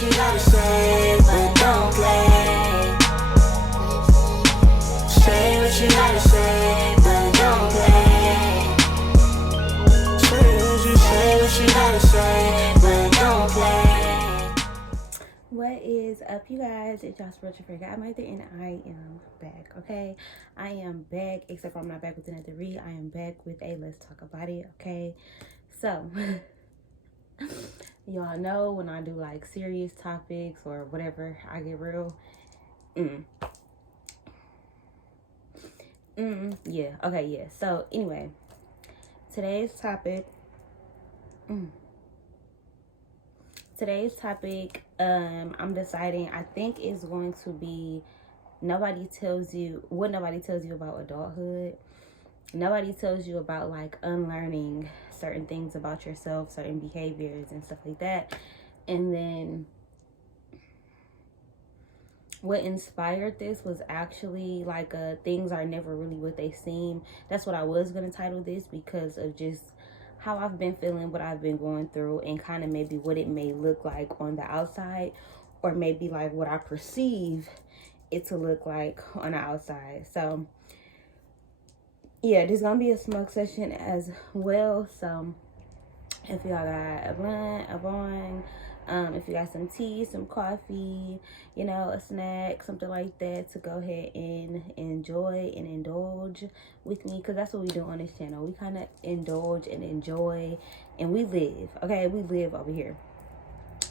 what you gotta say, but don't play. Say what you gotta say, but don't play. Say what you gotta say, but don't play. What is up, you guys? It's y'all spiritual friend Godmother, and I am back. Okay, I am back, except for I'm not back with another read. I am back with a let's talk about it. Okay, so y'all know when I do like serious topics or whatever, I get real. Yeah. Okay. Yeah. So anyway, today's topic. I'm deciding. I think is going to be nobody tells you about adulthood. Nobody tells you about like unlearning certain things about yourself, certain behaviors and stuff like that. And then what inspired this was actually like things are never really what they seem. That's what I was going to title this, because of just how I've been feeling, what I've been going through, and kind of maybe what it may look like on the outside, or maybe like what I perceive it to look like on the outside. So yeah, there's gonna be a smoke session as well. So if y'all got a blunt, a bong, if you got some tea, some coffee, you know, a snack, something like that, to go ahead and enjoy and indulge with me, because that's what we do on this channel. We kind of indulge and enjoy, and we live. Okay, we live over here,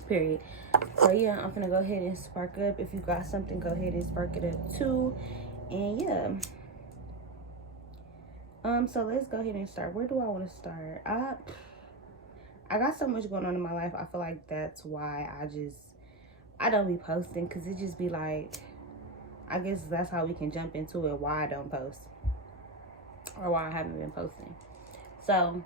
period. So yeah, I'm gonna go ahead and spark up. If you got something, go ahead and spark it up too. And yeah, so let's go ahead and start. Where do I want to start? I got so much going on in my life. I feel like that's why I don't be posting, because it just be like, I guess that's how we can jump into it, why I don't post, or why I haven't been posting. So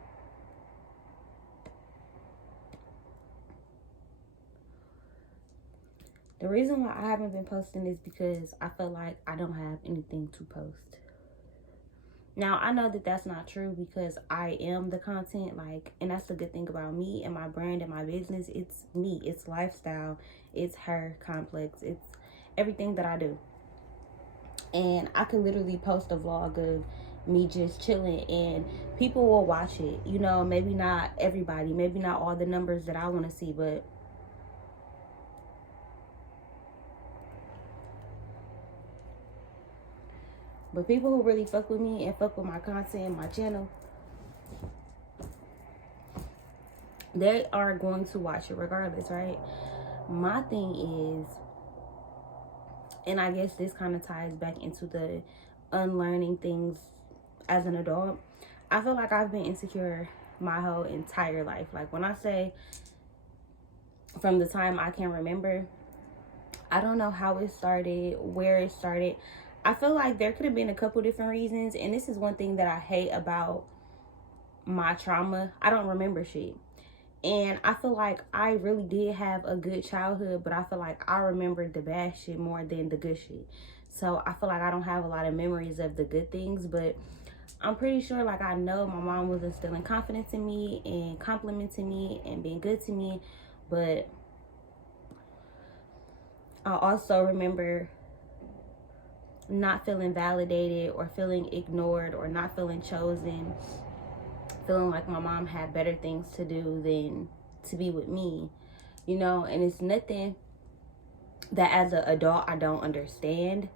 the reason why I haven't been posting is because I feel like I don't have anything to post. Now, I know that that's not true, because I am the content, like, and that's the good thing about me and my brand and my business. It's me, it's lifestyle, it's her complex, it's everything that I do. And I could literally post a vlog of me just chilling, and people will watch it. You know, maybe not everybody, maybe not all the numbers that I want to see, but people who really fuck with me and fuck with my content, my channel, they are going to watch it regardless, right? My thing is, and I guess this kind of ties back into the unlearning things as an adult. I feel like I've been insecure my whole entire life. Like, when I say from the time I can remember, I don't know how it started, where it started. I feel like there could have been a couple different reasons, and this is one thing that I hate about my trauma. I don't remember shit. And I feel like I really did have a good childhood, but I feel like I remembered the bad shit more than the good shit. So I feel like I don't have a lot of memories of the good things, but I'm pretty sure, like, I know my mom was instilling confidence in me and complimenting me and being good to me, but I also remember not feeling validated, or feeling ignored, or not feeling chosen, feeling like my mom had better things to do than to be with me, you know. And it's nothing that as an adult I don't understand,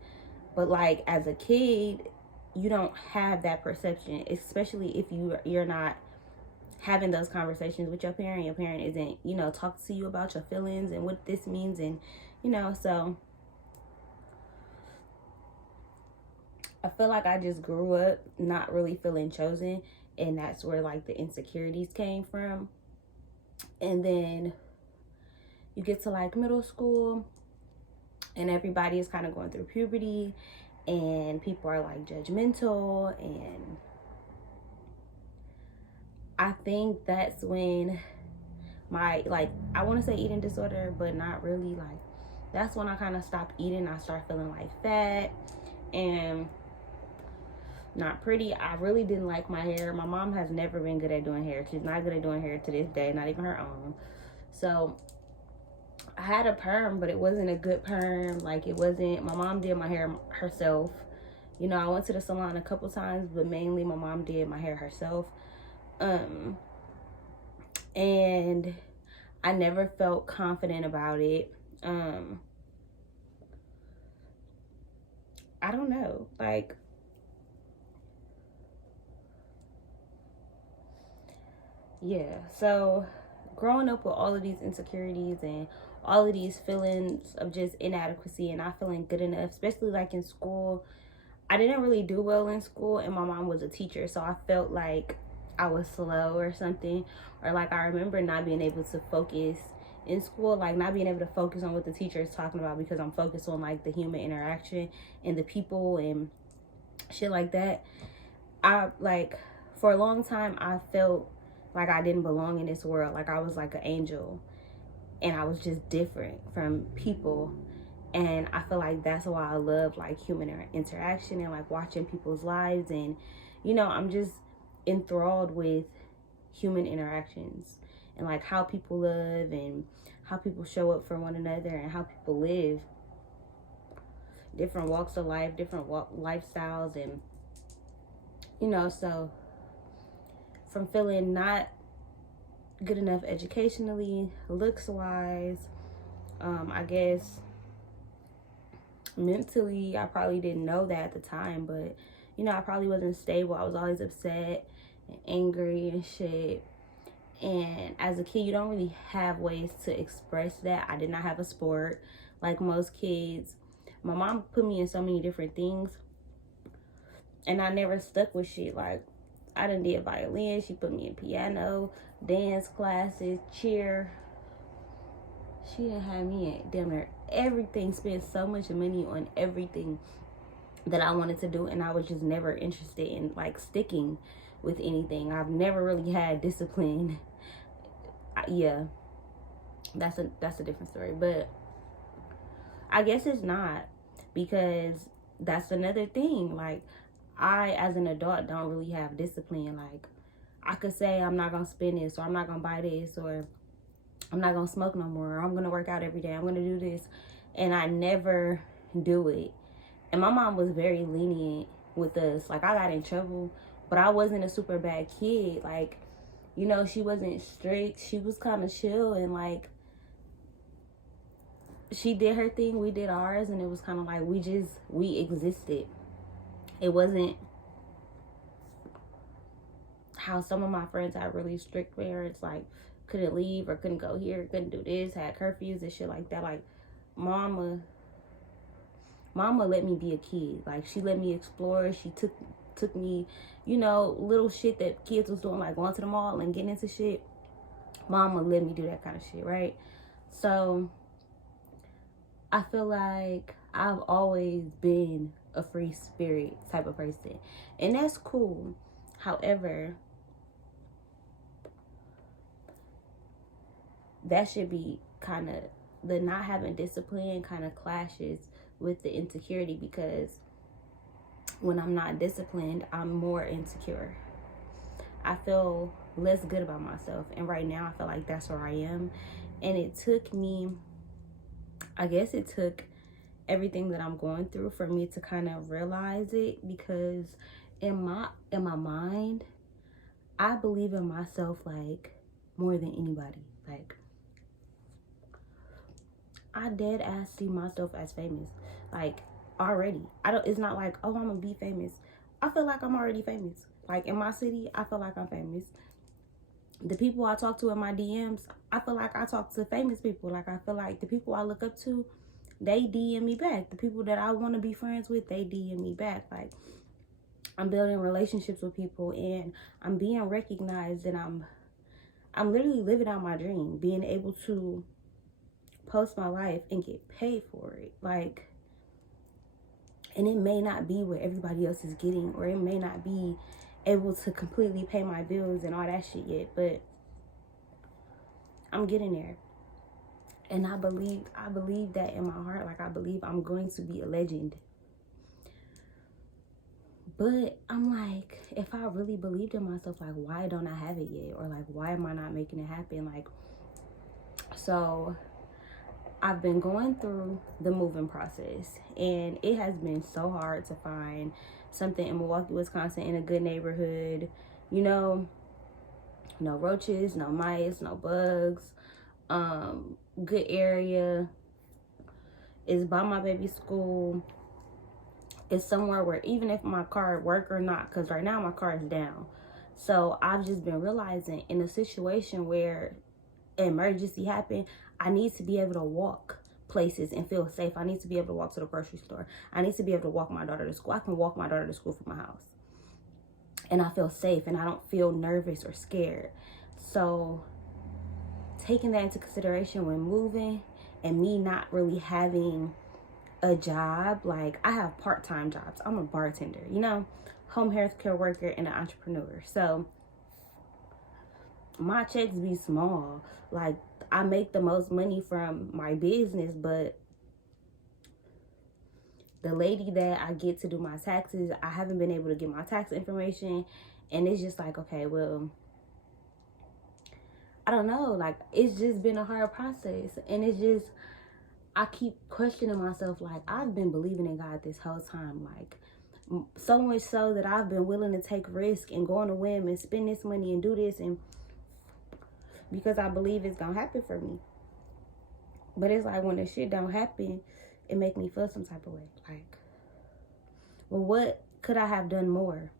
but like as a kid, you don't have that perception, especially if you're not having those conversations with your parent. Your parent isn't, you know, talking to you about your feelings and what this means, and you know. So I feel like I just grew up not really feeling chosen, and that's where like the insecurities came from. And then you get to like middle school, and everybody is kind of going through puberty, and people are like judgmental, and I think that's when my, like, I want to say eating disorder, but not really, like, that's when I kind of stopped eating. I started feeling like fat and not pretty. I really didn't like my hair. My mom has never been good at doing hair. She's not good at doing hair to this day, not even her own. So I had a perm, but it wasn't a good perm. Like, it wasn't, my mom did my hair herself. You know, I went to the salon a couple times, but mainly my mom did my hair herself. And I never felt confident about it. I don't know, like, yeah. So growing up with all of these insecurities and all of these feelings of just inadequacy and not feeling good enough, especially like in school, I didn't really do well in school, and my mom was a teacher, so I felt like I was slow or something. Or like, I remember not being able to focus in school, like not being able to focus on what the teacher is talking about because I'm focused on like the human interaction and the people and shit like that. I like, for a long time I felt like I didn't belong in this world, like I was like an angel and I was just different from people. And I feel like that's why I love like human interaction and like watching people's lives. And you know, I'm just enthralled with human interactions and like how people live and how people show up for one another and how people live different walks of life, different lifestyles. And you know, so from feeling not good enough educationally, looks wise, I guess mentally I probably didn't know that at the time, but you know, I probably wasn't stable. I was always upset and angry and shit. And as a kid, you don't really have ways to express that. I did not have a sport like most kids. My mom put me in so many different things and I never stuck with shit. Like, I done did violin, she put me in piano, dance classes, cheer. She done had me at damn near everything, spent so much money on everything that I wanted to do, and I was just never interested in like sticking with anything. I've never really had discipline. Yeah, that's a different story, but I guess it's not, because that's another thing. Like, I as an adult don't really have discipline. Like, I could say I'm not gonna spend this, or I'm not gonna buy this, or I'm not gonna smoke no more, or I'm gonna work out every day, I'm gonna do this, and I never do it. And my mom was very lenient with us. Like, I got in trouble, but I wasn't a super bad kid. Like, you know, she wasn't strict. She was kind of chill, and like, she did her thing, we did ours, and it was kind of like we existed. It wasn't how some of my friends had really strict parents, like couldn't leave or couldn't go here, couldn't do this, had curfews and shit like that. Like, mama let me be a kid. Like, she let me explore. She took me, you know, little shit that kids was doing, like going to the mall and getting into shit. Mama let me do that kind of shit, right? So I feel like I've always been a free spirit type of person, and that's cool. However, that should be kind of, the not having discipline kind of clashes with the insecurity, because when I'm not disciplined, I'm more insecure. I feel less good about myself, and right now I feel like that's where I am. And it took me, I guess it took everything that I'm going through for me to kind of realize it, because in my mind, I believe in myself like more than anybody. Like, I dead ass see myself as famous. Like, already. It's not like, oh, I'm gonna be famous. I feel like I'm already famous. Like, in my city, I feel like I'm famous. The people I talk to in my DMs, I feel like I talk to famous people. Like, I feel like the people I look up to, they DM me back. The people that I want to be friends with, they DM me back. Like, I'm building relationships with people, and I'm being recognized, and I'm literally living out my dream, being able to post my life and get paid for it. Like, and it may not be what everybody else is getting, or it may not be able to completely pay my bills and all that shit yet, but I'm getting there. And I believe that in my heart. Like, I believe I'm going to be a legend. But I'm like, if I really believed in myself, like, why don't I have it yet? Or like, why am I not making it happen? Like, so I've been going through the moving process, and it has been so hard to find something in Milwaukee, Wisconsin, in a good neighborhood. You know, no roaches, no mice, no bugs. Good area. It's by my baby's school. It's somewhere where even if my car work or not, because right now my car is down. So I've just been realizing in a situation where an emergency happened, I need to be able to walk places and feel safe. I need to be able to walk to the grocery store. I need to be able to walk my daughter to school. I can walk my daughter to school from my house. And I feel safe and I don't feel nervous or scared. So taking that into consideration when moving and me not really having a job, like I have part-time jobs. I'm a bartender, you know, home health care worker and an entrepreneur. So my checks be small. Like I make the most money from my business, but the lady that I get to do my taxes, I haven't been able to get my tax information. And it's just like, okay, well, I don't know. Like, it's just been a hard process. And it's just, I keep questioning myself. Like, I've been believing in God this whole time. Like, so much so that I've been willing to take risk and go on a whim and spend this money and do this. And because I believe it's going to happen for me. But it's like when the shit don't happen, it make me feel some type of way. Like, well, what could I have done more?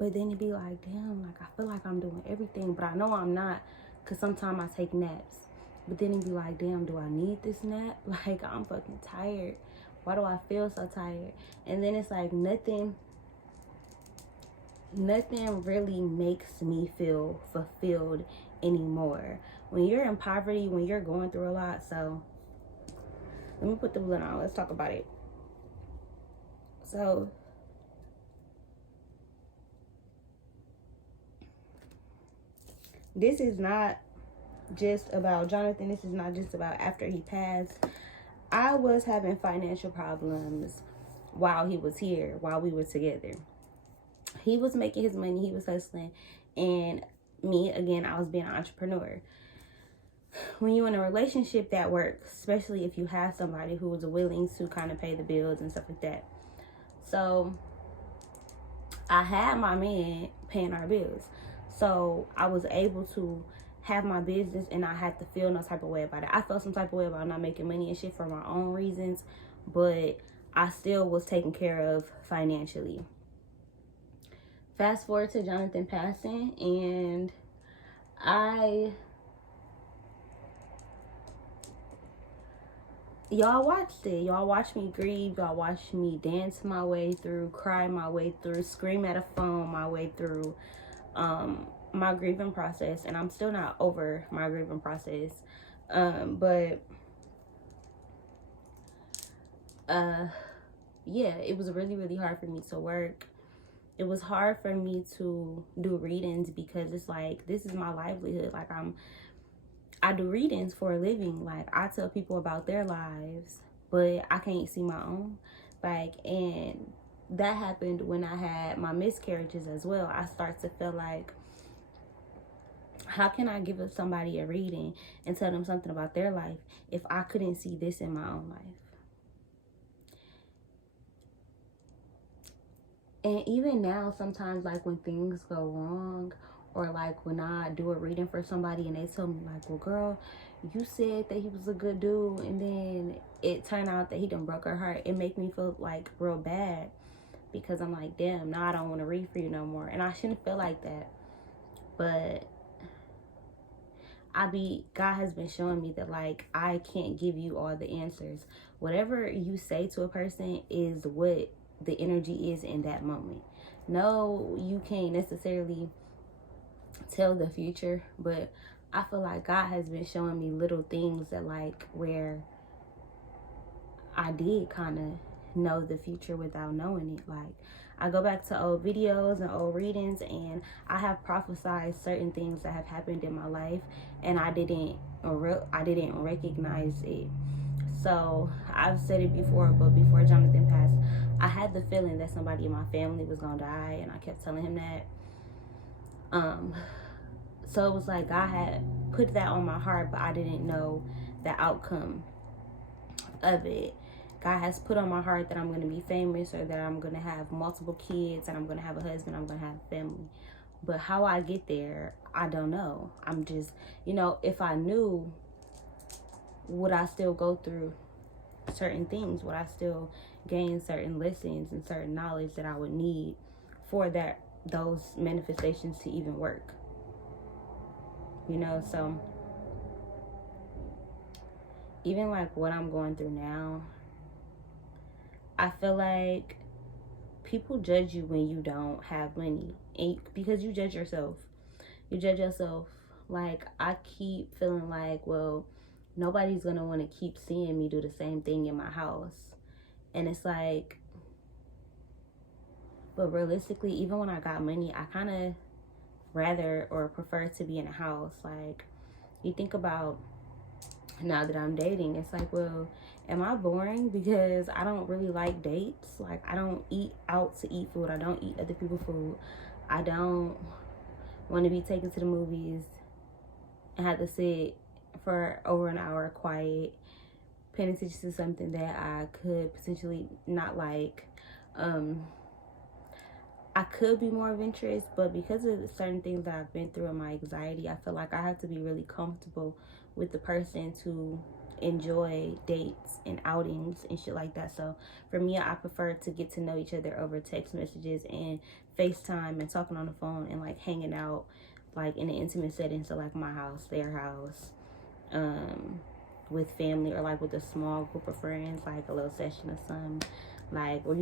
But then it'd be like, damn, like I feel like I'm doing everything, but I know I'm not, because sometimes I take naps. But then it'd be like, damn, do I need this nap? Like, I'm fucking tired. Why do I feel so tired? And then it's like nothing really makes me feel fulfilled anymore. When you're in poverty, when you're going through a lot, so let me put the balloon on. Let's talk about it. So this is not just about Jonathan. This is not just about after he passed. I was having financial problems while he was here, while we were together. He was making his money, he was hustling, and me, again, I was being an entrepreneur. When you're in a relationship that works, especially if you have somebody who is willing to kind of pay the bills and stuff like that. So I had my man paying our bills. So I was able to have my business and I had to feel no type of way about it. I felt some type of way about not making money and shit for my own reasons, but I still was taken care of financially. Fast forward to Jonathan passing, and y'all watched it. Y'all watched me grieve. Y'all watched me dance my way through, cry my way through, scream at a phone my way through my grieving process. And I'm still not over my grieving process. But yeah, it was really, really hard for me to work. It was hard for me to do readings because it's like, this is my livelihood. Like I do readings for a living. Like I tell people about their lives, but I can't see my own. Like, and that happened when I had my miscarriages as well. I start to feel like, how can I give somebody a reading and tell them something about their life if I couldn't see this in my own life? And even now, sometimes, like, when things go wrong, or, like, when I do a reading for somebody and they tell me, like, well, girl, you said that he was a good dude, and then it turned out that he done broke her heart, it make me feel, like, real bad. Because I'm like, damn, now I don't want to read for you no more. And I shouldn't feel like that. But God has been showing me that, like, I can't give you all the answers. Whatever you say to a person is what the energy is in that moment. No, you can't necessarily tell the future, but I feel like God has been showing me little things that, like, where I did kind of know the future without knowing it. Like, I go back to old videos and old readings, and I have prophesied certain things that have happened in my life, and I didn't recognize it. So I've said it before, but before Jonathan passed, I had the feeling that somebody in my family was gonna die, and I kept telling him that. So it was like God had put that on my heart, but I didn't know the outcome of it. God has put on my heart that I'm going to be famous, or that I'm going to have multiple kids, and I'm going to have a husband, I'm going to have a family. But how I get there, I don't know. I'm just, if I knew, would I still go through certain things? Would I still gain certain lessons and certain knowledge that I would need for those manifestations to even work? So even like what I'm going through now, I feel like people judge you when you don't have money, and because you judge yourself. Like, I keep feeling like, well, nobody's gonna want to keep seeing me do the same thing in my house. And it's like, but realistically, even when I got money, I kind of rather or prefer to be in a house. Like, you think about, now that I'm dating, it's like, well, am I boring because I don't really like dates? Like, I don't eat out to eat food. I don't eat other people's food. I don't want to be taken to the movies and have to sit for over an hour quiet, paying attention to something that I could potentially not like. I could be more adventurous, but because of certain things that I've been through and my anxiety, I feel like I have to be really comfortable with the person to enjoy dates and outings and shit like that. So for me, I prefer to get to know each other over text messages and FaceTime and talking on the phone and like hanging out like in an intimate setting. So like my house, their house, with family, or like with a small group of friends, like a little session or something. Like, or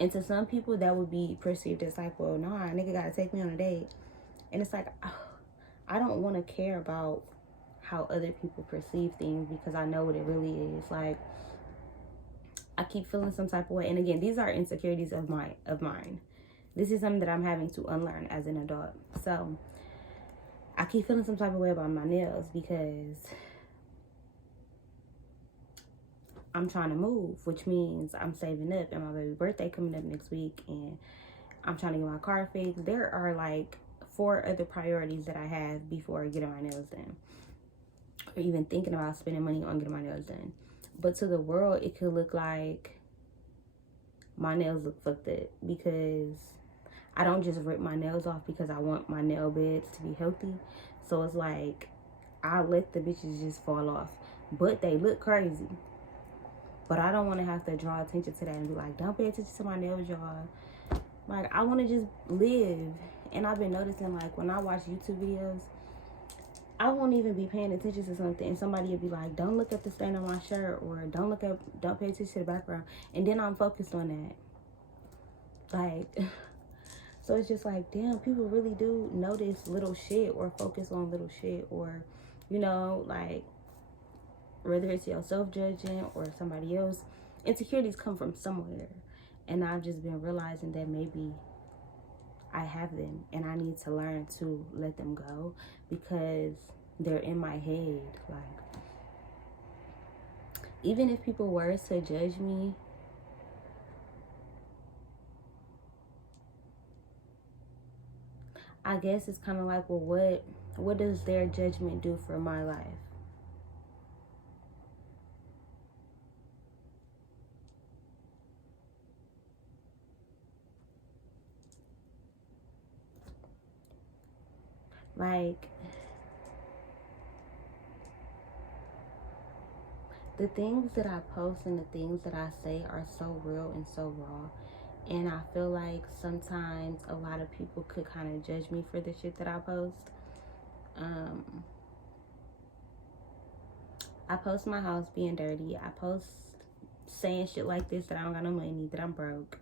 and to some people that would be perceived as like, well, nah, nigga gotta take me on a date. And it's like, I don't want to care about how other people perceive things, because I know what it really is. Like, I keep feeling some type of way. And again, these are insecurities of mine. This is something that I'm having to unlearn as an adult. So I keep feeling some type of way about my nails, because I'm trying to move, which means I'm saving up, and my baby birthday coming up next week, and I'm trying to get my car fixed. There are like 4 other priorities that I have before getting my nails done, or even thinking about spending money on getting my nails done. But to the world, it could look like my nails look fucked up, because I don't just rip my nails off because I want my nail beds to be healthy. So it's like, I let the bitches just fall off, but they look crazy. But I don't want to have to draw attention to that and be like, don't pay attention to my nails, y'all. Like, I want to just live. And I've been noticing, like, when I watch YouTube videos, I won't even be paying attention to something, and somebody will be like, don't look at the stain on my shirt, or don't pay attention to the background. And then I'm focused on that. Like, so it's just like, damn, people really do notice little shit, or focus on little shit, or, like, whether it's yourself judging or somebody else, insecurities come from somewhere. And I've just been realizing that maybe I have them, and I need to learn to let them go, because they're in my head. Like, even if people were to judge me, I guess it's kind of like, well, what does their judgment do for my life? Like, the things that I post and the things that I say are so real and so raw. And I feel like sometimes a lot of people could kind of judge me for the shit that I post. I post my house being dirty. I post saying shit like this, that I don't got no money, that I'm broke.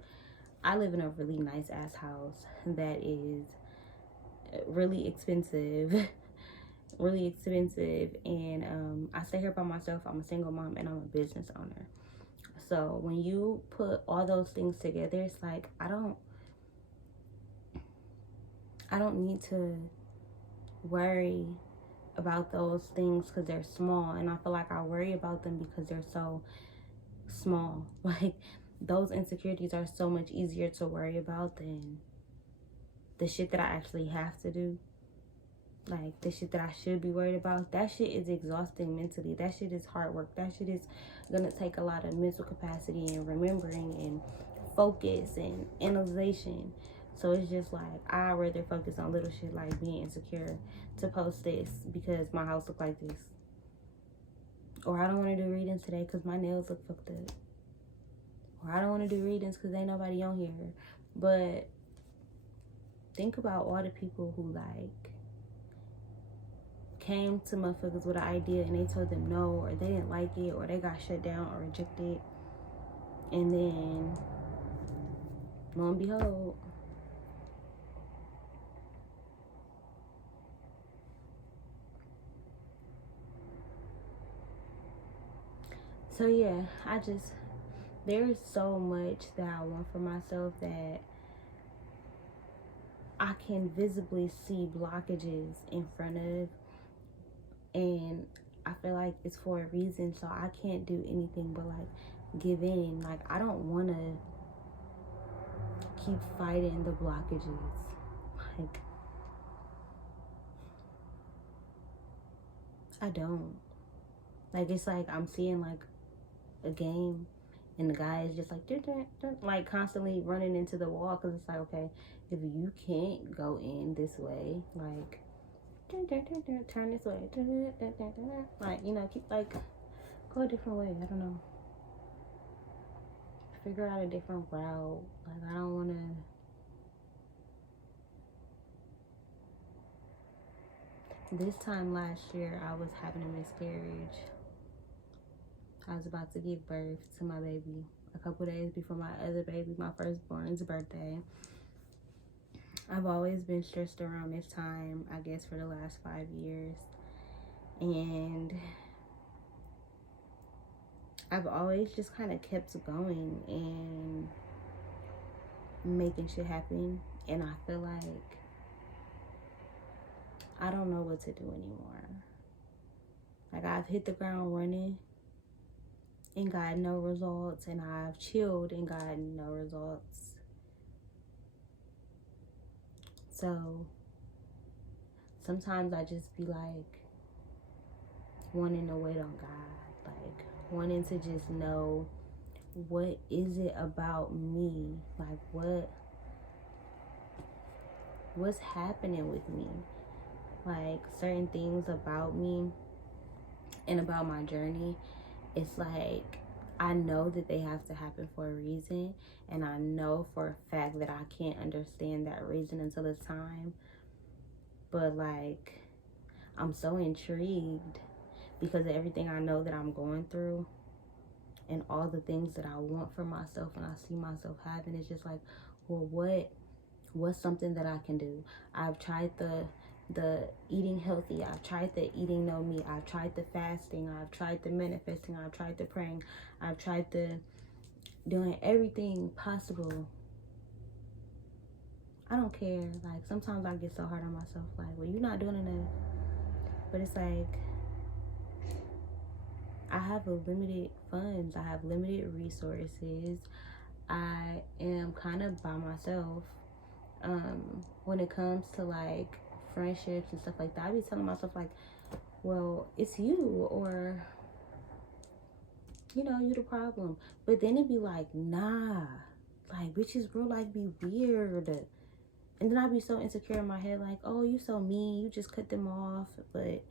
I live in a really nice ass house that is really expensive. Really expensive. And I stay here by myself. I'm a single mom, and I'm a business owner. So when you put all those things together, it's like, I don't need to worry about those things because they're small. And I feel like I worry about them because they're so small. Like, those insecurities are so much easier to worry about than the shit that I actually have to do, like the shit that I should be worried about, that shit is exhausting mentally. That shit is hard work. That shit is gonna take a lot of mental capacity and remembering and focus and analyzation. So it's just like, I'd rather focus on little shit like being insecure to post this because my house look like this. Or I don't want to do readings today because my nails look fucked up. Or I don't want to do readings because ain't nobody on here. But think about all the people who like came to motherfuckers with an idea and they told them no, or they didn't like it, or they got shut down or rejected. And then, lo and behold, so yeah, there's so much that I want for myself that I can visibly see blockages in front of, and I feel like it's for a reason. So I can't do anything but like give in. Like, I don't want to keep fighting the blockages. Like, I don't. Like, it's like I'm seeing like a game and the guy is just like like constantly running into the wall, because it's like, okay, if you can't go in this way, like turn this way, like, you know, keep like, go a different way. I don't know, figure out a different route. Like, I don't want to. This time last year I was having a miscarriage. I was about to give birth to my baby a couple days before my other baby, my firstborn's birthday. I've always been stressed around this time, I guess, for the last 5 years. And I've always just kind of kept going and making shit happen. And I feel like I don't know what to do anymore. Like, I've hit the ground running and got no results, and I've chilled and gotten no results. So sometimes I just be like wanting to wait on God, like wanting to just know, what is it about me? Like, what's happening with me? Like, certain things about me and about my journey, it's like I know that they have to happen for a reason, and I know for a fact that I can't understand that reason until it's time. But like, I'm so intrigued because of everything I know that I'm going through and all the things that I want for myself and I see myself having. It's just like, well, what's something that I can do? I've tried the eating healthy, I've tried the eating no meat, I've tried the fasting, I've tried the manifesting, I've tried the praying, I've tried the doing everything possible. I don't care. Like, sometimes I get so hard on myself, like, well, you're not doing enough. But it's like, I have a limited funds, I have limited resources, I am kind of by myself. When it comes to like friendships and stuff like that, I be telling myself like, well, it's you, or, you know, you the problem. But then it'd be like, nah, like, bitches real life be weird. And then I'd be so insecure in my head, like, oh, you so mean, you just cut them off. But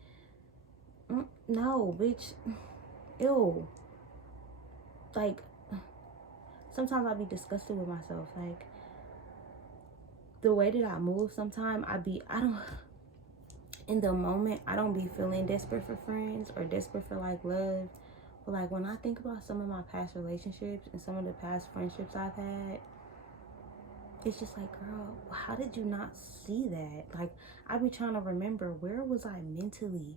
no, bitch, ew. Like, sometimes I'd be disgusted with myself. Like, the way that I move, sometimes in the moment, I don't be feeling desperate for friends or desperate for like love. But like, when I think about some of my past relationships and some of the past friendships I've had, it's just like, girl, how did you not see that? Like, I be trying to remember, where was I mentally?